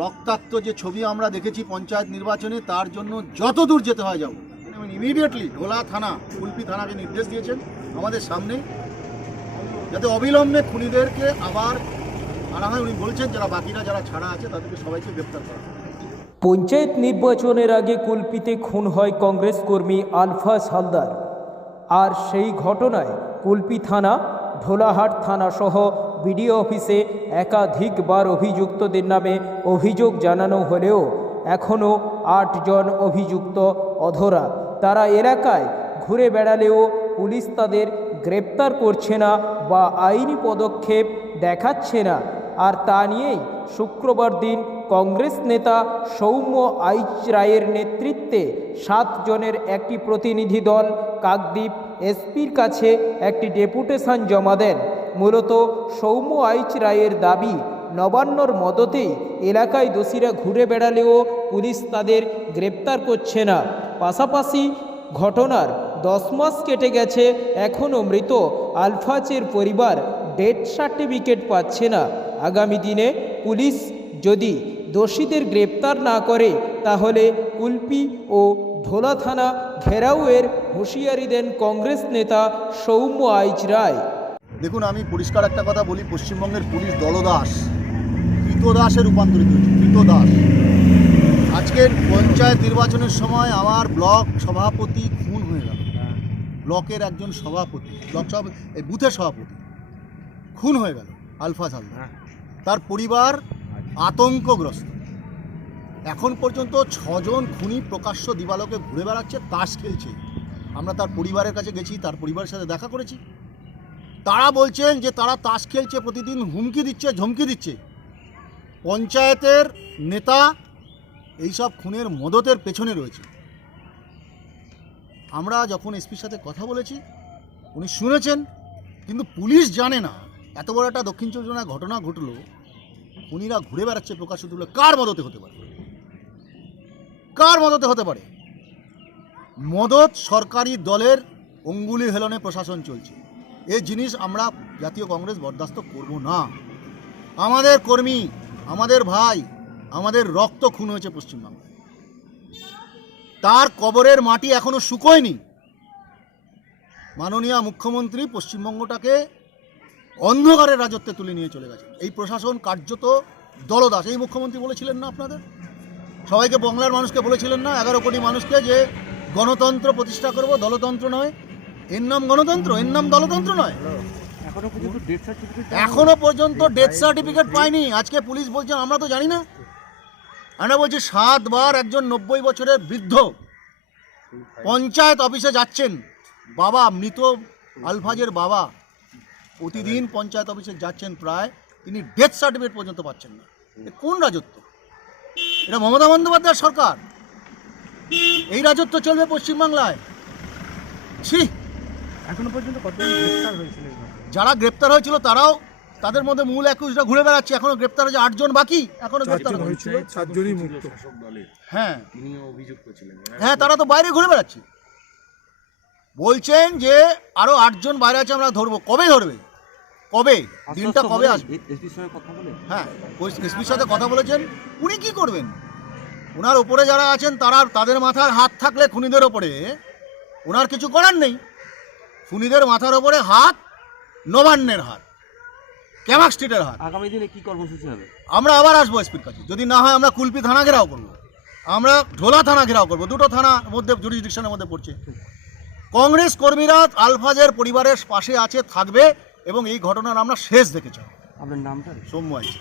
রক্তাক্ত যে ছবি আমরা দেখেছি পঞ্চায়েত নির্বাচনে, তার জন্য যত দূর যেতে হয় যাব। ইমিডিয়েটলি ঢোলা থানা, কুলপি থানাকে নির্দেশ দিয়েছেন আমাদের সামনে, যাতে অবিলম্বে খুনিদেরকে আবার আনা হয়। উনি বলছেন যারা বাকিরা যারা ছাড়া আছে তাদেরকে সবাইকে গ্রেপ্তার করা। পঞ্চায়েত নির্বাচনের আগে কুলপিতে খুন হয় কংগ্রেস কর্মী আলফাজ হালদার। আর সেই ঘটনায় কুলপি থানা, ঢোলাহাট থানা সহ বিডিও অফিসে একাধিকবার অভিযুক্তদের নামে অভিযোগ জানানো হলেও এখনও 8 জন অভিযুক্ত অধরা। তারা এলাকায় ঘুরে বেড়ালেও পুলিশ তাদের গ্রেপ্তার করছে না বা আইনি পদক্ষেপ দেখাচ্ছে না। আর তা নিয়েই শুক্রবার দিন কংগ্রেস নেতা সৌম্য আইচ রায়ের নেতৃত্বে 7 জনের একটি প্রতিনিধি দল কাকদ্বীপ এসপির কাছে একটি ডেপুটেশন জমা দেন। মূলত সৌম্য আইচ রায়ের দাবি, নবান্নর মদতেই এলাকায় দোষীরা ঘুরে বেড়ালেও পুলিশ তাদের গ্রেপ্তার করছে না। পাশাপাশি ঘটনার 10 মাস কেটে গেছে, এখনও মৃত আলফাজের পরিবার ডেথ সার্টিফিকেট পাচ্ছে না। আগামী দিনে পুলিশ যদি দোষীদের গ্রেপ্তার না করে তাহলে কুলপি ও ঢোলা থানা ঘেরাওয়ের হুঁশিয়ারি দেন কংগ্রেস নেতা সৌম্য আইচ রায়। দেখুন, আমি পরিষ্কার একটা কথা বলি, পশ্চিমবঙ্গের পুলিশ দলদাস, কৃতদাসে রূপান্তরিত হয়েছে। কৃতদাস। আজকের পঞ্চায়েত নির্বাচনের সময় আমার ব্লক সভাপতি খুন হয়ে গেল। ব্লকের একজন সভাপতি, ব্লক সভাপতি, এই বুথের সভাপতি খুন হয়ে গেল আলফাজ হালদার। তার পরিবার আতঙ্কগ্রস্ত। এখন পর্যন্ত 6 জন খুনি প্রকাশ্য দিবালোকে ঘুরে বেড়াচ্ছে, তাস খেলছে। আমরা তার পরিবারের কাছে গেছি, তার পরিবারের সাথে দেখা করেছি। তারা বলছেন যে তারা তাস খেলছে, প্রতিদিন হুমকি দিচ্ছে, ধমকি দিচ্ছে। পঞ্চায়েতের নেতা এইসব খুনের মদতের পেছনে রয়েছে। আমরা যখন এসপির সাথে কথা বলেছি, উনি শুনেছেন, কিন্তু পুলিশ জানে না এত বড় একটা দক্ষিণ চব্বিশ পরগনায় ঘটনা ঘটলো, খুনিরা ঘুরে বেড়াচ্ছে প্রকাশ্য তুলে। কার মদতে হতে পারে? কার মদতে হতে পারে? মদত সরকারি দলের অঙ্গুলি হেলনে প্রশাসন চলছে। এই জিনিস আমরা জাতীয় কংগ্রেস বরদাস্ত করব না। আমাদের কর্মী, আমাদের ভাই, আমাদের রক্ত খুন হয়েছে পশ্চিমবাংলায়। তার কবরের মাটি এখনো শুকোয়নি। মাননীয় মুখ্যমন্ত্রী পশ্চিমবঙ্গটাকে অন্ধকারের রাজত্বে তুলে নিয়ে চলে গেছে। এই প্রশাসন কার্যত দলদাস। এই মুখ্যমন্ত্রী বলেছিলেন না আপনাদের সবাইকে, বাংলার মানুষকে বলেছিলেন না, 11 কোটি মানুষকে, যে গণতন্ত্র প্রতিষ্ঠা করব, দলতন্ত্র নয়। এর নাম গণতন্ত্র, এর নাম দলতন্ত্র নয়। এখনো পর্যন্ত ডেথ সার্টিফিকেট পায়নি। আজকে পুলিশ বলছে আমরা তো জানি না। আমরা বলছি 7 বার একজন 90 বছরের বৃদ্ধ পঞ্চায়েত অফিসে যাচ্ছেন। বাবা, মৃত আলফাজের বাবা প্রতিদিন পঞ্চায়েত অফিসে যাচ্ছেন প্রায়, তিনি ডেথ সার্টিফিকেট পর্যন্ত পাচ্ছেন না। কোন রাজত্ব? এটা মমতা বন্দ্যোপাধ্যায়ের সরকার। এই রাজত্ব চলবে পশ্চিমবাংলায়? ছি! এখনো পর্যন্ত কতজন গ্রেফতার হয়েছিল? যারা গ্রেপ্তার হয়েছিল তারাও, তাদের মধ্যে মূল 21টা ঘুরে বেড়াচ্ছে। এখনো গ্রেপ্তার হয়েছে 8 জন বাকি, এখনো গ্রেপ্তার হয়েছিল 7 জনই মুক্ত। হ্যাঁ, হ্যাঁ, তারা তো বাইরে ঘুরে বেড়াচ্ছে। বলছেন যে আরো 8 জন বাইরে আছে, আমরা ধরবো। কবে ধরবে? কবে? দিনটা কবে আসবে? হ্যাঁ, এসপির সাথে কথা বলেছেন। উনি কি করবেন? ওনার ওপরে যারা আছেন তাদের মাথার হাত থাকলে খুনিদের ওপরে ওনার কিছু করার নেই। খুনিদের মাথার ওপরে হাত নবান্নের হাত, ক্যামাক স্ট্রিটের হাত। আগামী দিনে কি কর্মসূচি হবে? আমরা আবার আসবো এসপির কাছে। যদি না হয় আমরা কুলপি থানা ঘেরাও করবো, আমরা ঢোলা থানা ঘেরাও করবো। দুটো থানার মধ্যে, জুরিসডিকশনের মধ্যে পড়ছে। কংগ্রেস কর্মীরা আলফাজের পরিবারের পাশে আছে, থাকবে, এবং এই ঘটনার আমরা শেষ দেখে চাই। আপনার নামটা? সৌম্য আইচ।